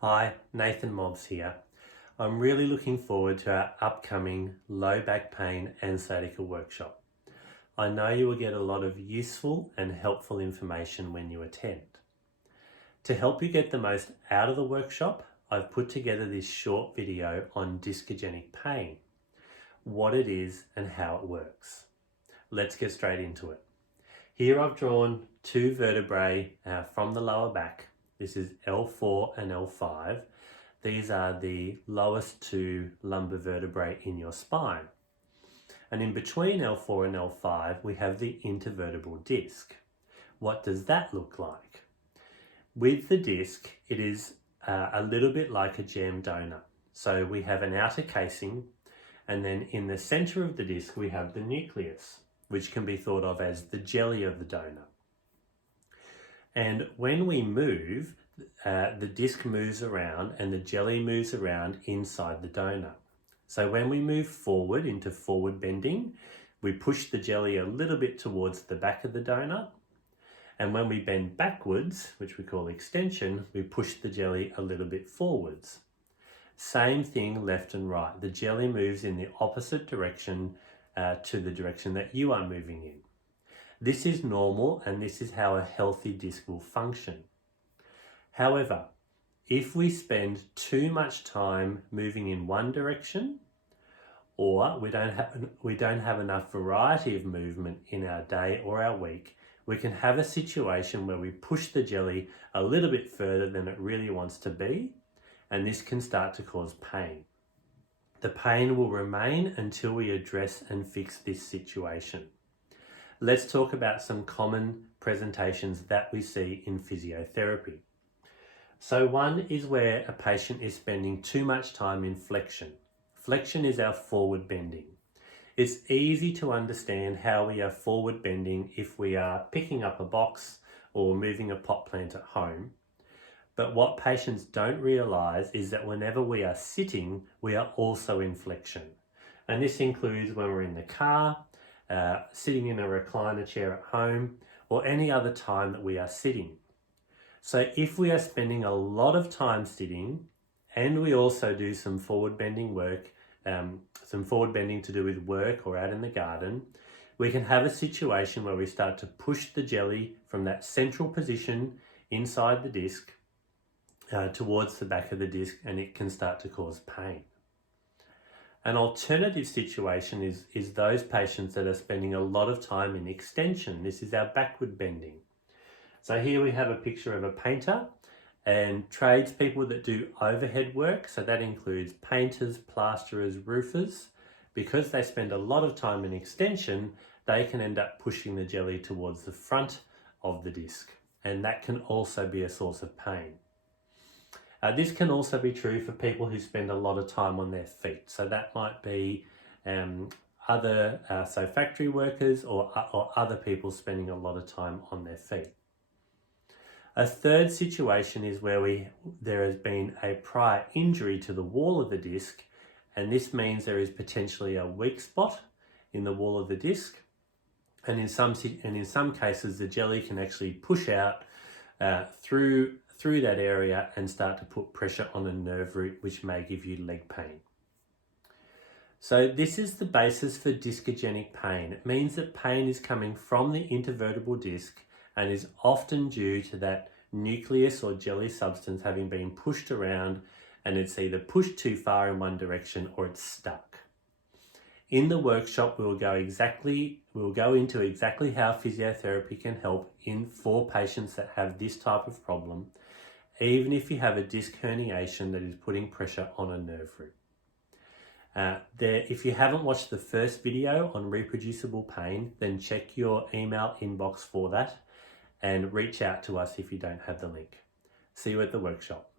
Hi, Nathan Mobbs here. I'm really looking forward to our upcoming low back pain and sciatica workshop. I know you will get a lot of useful and helpful information when you attend. To help you get the most out of the workshop, I've put together this short video on discogenic pain, what it is and how it works. Let's get straight into it. Here I've drawn two vertebrae from the lower back. This is L4 and L5. These are the lowest two lumbar vertebrae in your spine. And in between L4 and L5, we have the intervertebral disc. What does that look like? With the disc, it is a little bit like a jam donut. So we have an outer casing, and then in the center of the disc, we have the nucleus, which can be thought of as the jelly of the donut. And when we move, the disc moves around and the jelly moves around inside the donut. So when we move forward into forward bending, we push the jelly a little bit towards the back of the donut. And when we bend backwards, which we call extension, we push the jelly a little bit forwards. Same thing left and right. The jelly moves in the opposite direction to the direction that you are moving in. This is normal, and this is how a healthy disc will function. However, if we spend too much time moving in one direction, or we don't have enough variety of movement in our day or our week, we can have a situation where we push the jelly a little bit further than it really wants to be, and this can start to cause pain. The pain will remain until we address and fix this situation. Let's talk about some common presentations that we see in physiotherapy. So one is where a patient is spending too much time in flexion. Flexion is our forward bending. It's easy to understand how we are forward bending if we are picking up a box or moving a pot plant at home. But what patients don't realize is that whenever we are sitting, we are also in flexion. And this includes when we're in the car, sitting in a recliner chair at home, or any other time that we are sitting. So if we are spending a lot of time sitting, and we also do some forward bending work, some forward bending to do with work or out in the garden, we can have a situation where we start to push the jelly from that central position inside the disc towards the back of the disc, and it can start to cause pain. An alternative situation is those patients that are spending a lot of time in extension. This is our backward bending. So here we have a picture of a painter and tradespeople that do overhead work. So that includes painters, plasterers, roofers. Because they spend a lot of time in extension, they can end up pushing the jelly towards the front of the disc, and that can also be a source of pain. This can also be true for people who spend a lot of time on their feet. So that might be factory workers or other people spending a lot of time on their feet. A third situation is where there has been a prior injury to the wall of the disc, and this means there is potentially a weak spot in the wall of the disc. And in some cases, the jelly can actually push out through that area and start to put pressure on a nerve root, which may give you leg pain. So this is the basis for discogenic pain. It means that pain is coming from the intervertebral disc and is often due to that nucleus or jelly substance having been pushed around, and it's either pushed too far in one direction or it's stuck. In the workshop, we'll go into exactly how physiotherapy can help for patients that have this type of problem, even if you have a disc herniation that is putting pressure on a nerve root. If you haven't watched the first video on reproducible pain, then check your email inbox for that and reach out to us if you don't have the link. See you at the workshop.